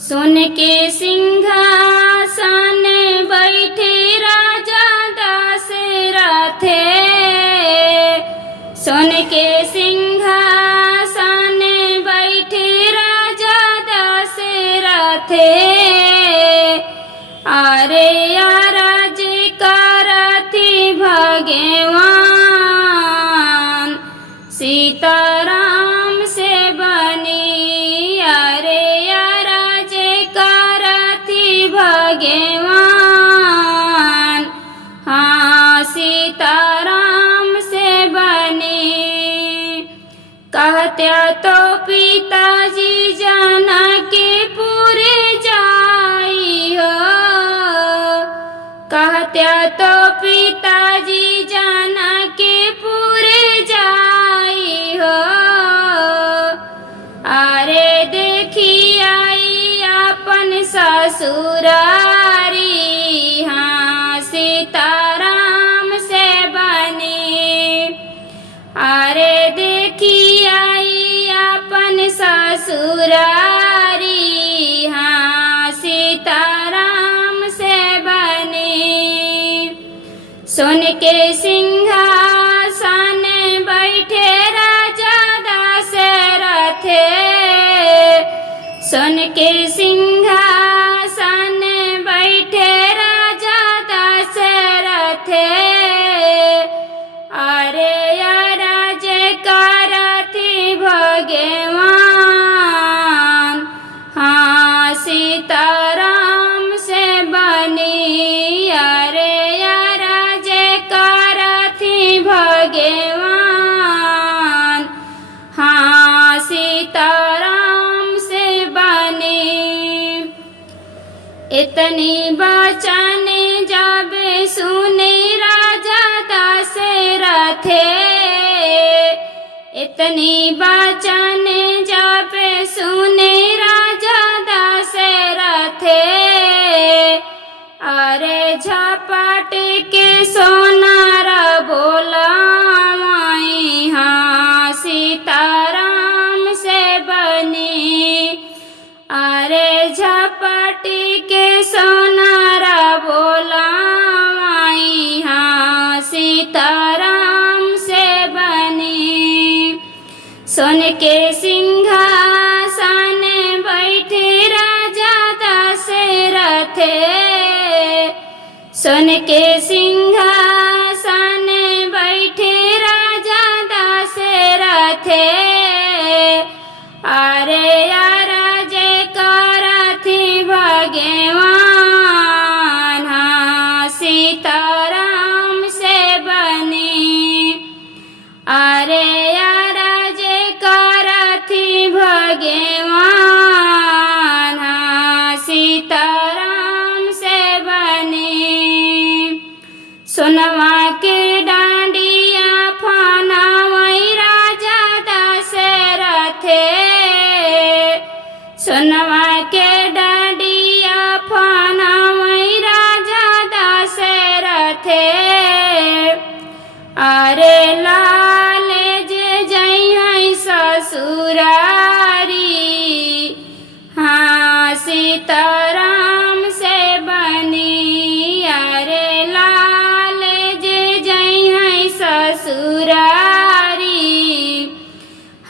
सुन के सिंहासन बैठे राजा दशरथ। सुन के सिंहासन बैठे राजा दशरथ। अरे अरज करथि भगवान सीताराम से बनी। अरे अरज करथि भगवान हाँ सीताराम से बनी। कहत्या तो पिताजी जनकपुर जाई हो। कहत्या तो पिताजी जनकपुर जाई हो। अरे देखी आई अपन ससुरारी हाँ सीताराम से बनी। अरे देखी आई अपन ससुरारी हाँ सीताराम से बनी। सुन के सिंहासन बैठे राजा दशरथ। सुन के सिंहासन बैठे राजा दशरथ। अरे अरज करथि भगवान हाँ सीताराम से बनी। अरे अरज करथि भगवान हाँ सीताराम से बनी। इतनी बचन जब सुने राजा दशरथ। इतनी बचन जब सुने राजा दशरथ। अरे झपट के सोनार बोलावाई हाँ सीताराम से बनी। अरे झपट के सोनार बोलावाई हाँ सीताराम से बनी। सुन के सिंहासन बैठे राजा दशरथ। सुन के सिंहासन बैठे राजा दशरथ। अरे अरज करथि भगवान हाँ सीताराम से बनी। अरे अरज करथि भगवान हाँ सीताराम से बनी। सोनवा के डांडिया फनावई राजा दशरथ। सोनवा के डांडिया फनावई राजा दशरथ। अरे लाल जे जइहै ससुरारी हाँ सीताराम से बनी। अरे लाल जे जइहै ससुरारी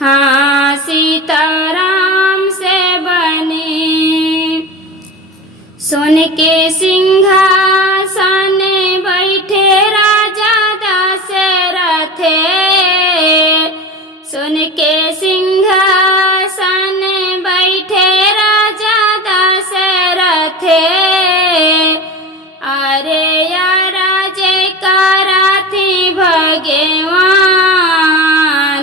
हाँ सीताराम से बनी। सुन के सिंहासन बैठे राजा दशरथ। सुन के सिंहासन बैठे राजा दशरथ। अरे अरज करथि भगवान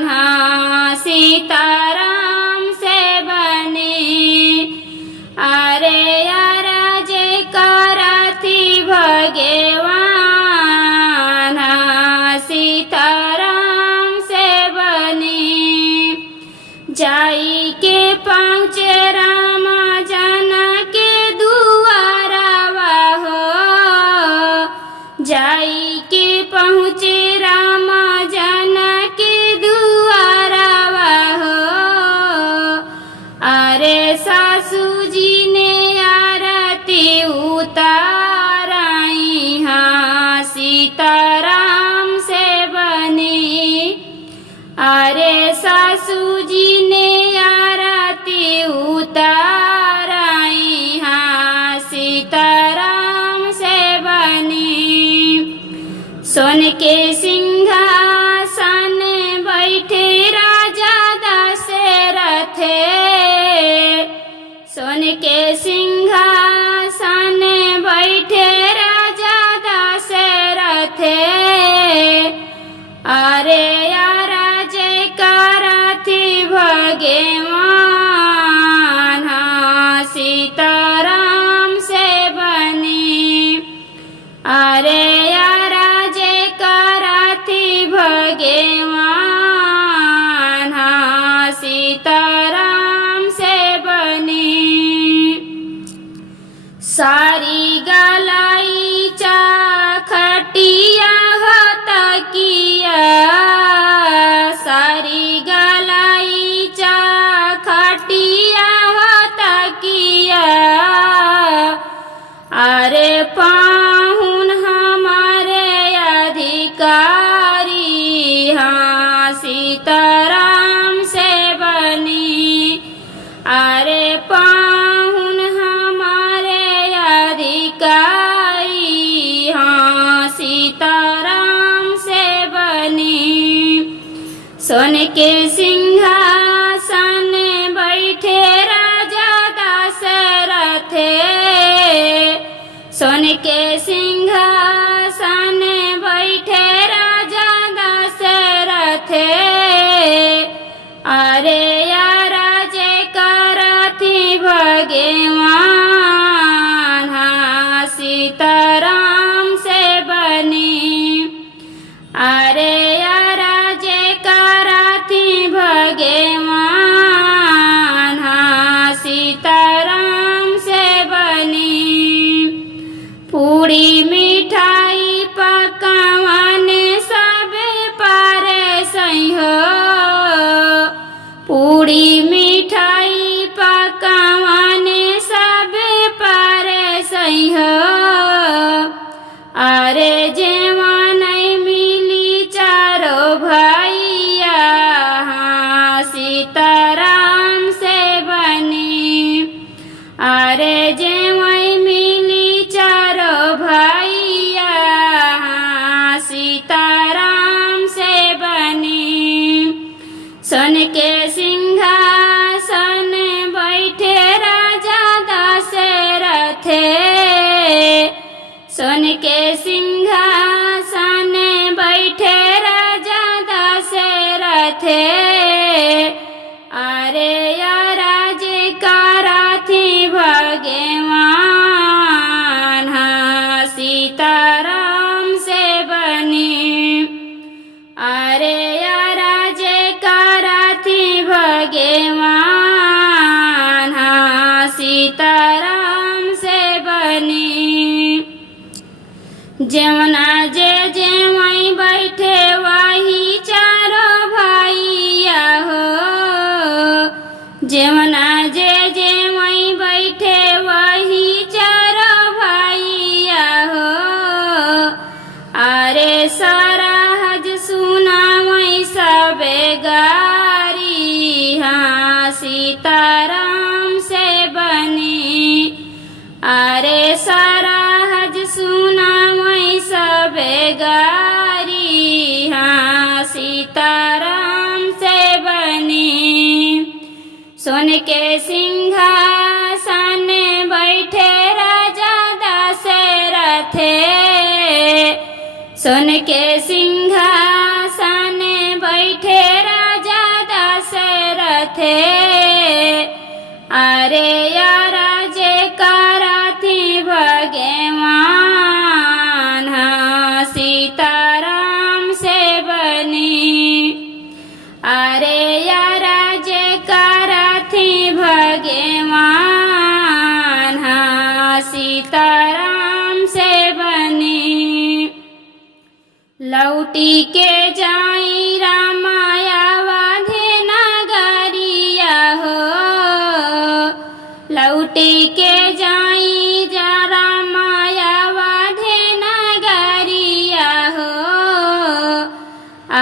हाँ सीताराम से बनी। अरे अरज करथि भगवान हाँ सीताराम से बनी। जाई के पहुँचे रामा जनक दुआरी सिंहासन बैठे राजा दशरथ सोन के सिंहासन बैठे राजा दशरथ अरे यारा जय करथि भगवान सीताराम से बनी अरे यारा जय करथि भगवान सीताराम से बनी सारी गलाई चा खटिया हो तकिया सारी गलाई चा खटिया हो तकिया अरे पाहुन हमारे अधिकारी सीताराम से बनी अरे पाहुन हमारे अधिकारी सीताराम से बनी सोन के सिंहासन बैठे राजा दशरथ सोन के सिंहासन बैठे राजा दशरथ अरे यारा जय करथि भगवान सीताराम से बनी अरे यारा जय करथि भगवान सीताराम से बनी पूरी मिठाई पकवान सब पर सही हो पूरी मिठाई पकवान सब पर सही हो अरे जेवा नहीं मिली चारो भैया सीताराम से बनी अरे जेवा मिली चारो भैया सीताराम से बनी सोन के सिंहासन बैठे राजा दशरथ सोन के सिंहासन बैठे राजा दशरथ अरे यारा जय करथि भगवान सीताराम से बनी अरे यारा जय करथि भगवान सीताराम से बनी जमुना जे जेवई बैठे वही चारो भैया हो जमुना जे जेवई बैठे वही चारो भैया हो अरे सरहज सुनावई सबे गारी सीताराम से बनी अरे सरहज सुनावई सबे गारी सीताराम से बनी सोन के सिंहासन बैठे राजा दशरथ सोन के सिंहासन बैठे राजा दशरथ अरे यारा जय करथि भगवान सीताराम से बनी अरे यारा जय करथि भगवान सीताराम से बनी लौटी के जाई रामाया वाधे नगरिया हो लौटी के जाई जा रामाया वाधे नगरिया हो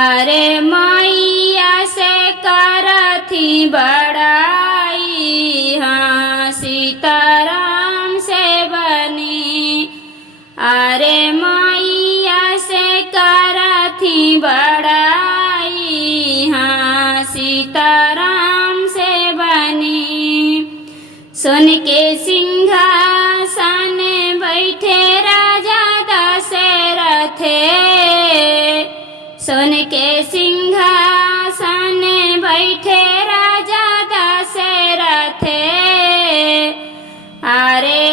अरे मैया से करथि बड़ाई सीताराम से बनी अरे मैया से करथि सीताराम से बनी। सोन के सिंहासन बैठे राजा दशरथ, सोन के सिंहासन बैठे राजा दशरथ। अरे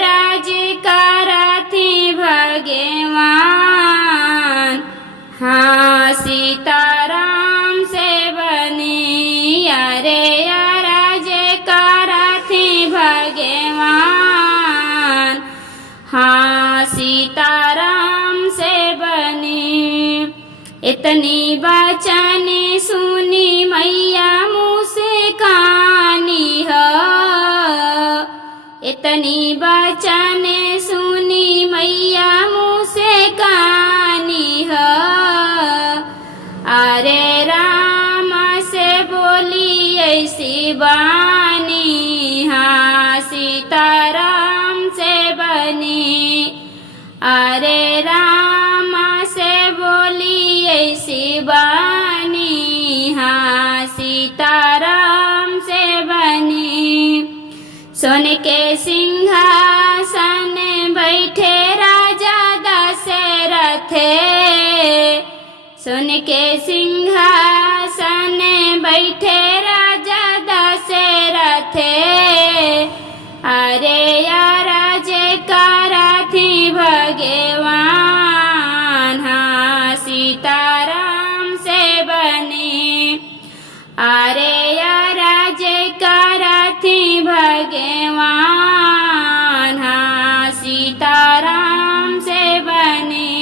राज करथी भगवान, हाँ सीताराम से बनी। अरे राज करथी भगवान, हाँ सीताराम से बनी। इतनी बचन सुनी मैया मुस्कानी हो, इतनी बचन सुनी मैया मुस्कानी हो। अरे राम से बोली ऐसी बानी, हाँ सीताराम से बनी। अरे राम से बोली ऐसी बानी, हाँ सीताराम से बनी। सोन के सिंहासन बैठे राजा दशरथ, सोन के सिंहासन बैठे राजा दशरथ। अरे राज करथी भगवान, हाँ सीताराम से बनी। अरे राज करथी भगवान, हाँ सीताराम से बनी।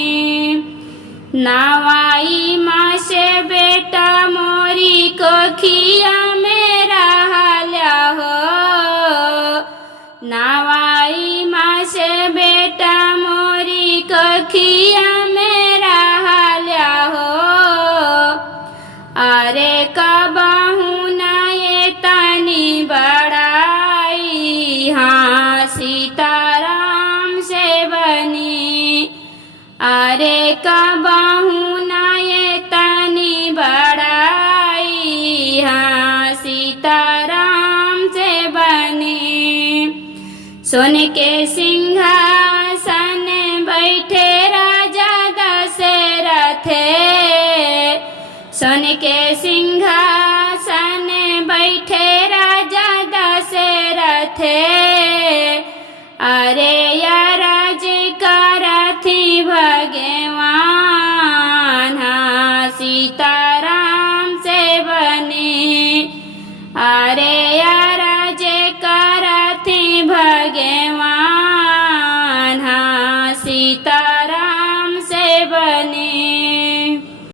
नवाई माँ से बेटा मोरी कोखिया में रहल्या हो, नवाई माँ से बेटा मोरी कोखिया में रहल्या हो। अरे कबहू न ये तनी बड़ाई, हाँ सीताराम से बनी। अरे कबहू न ये तनी बड़ाई, हाँ सीताराम से बनी। सोन के सिंहासन बैठे राजा दशरथ, सोन के सिंहासन बैठे राजा दशरथ। अरे राज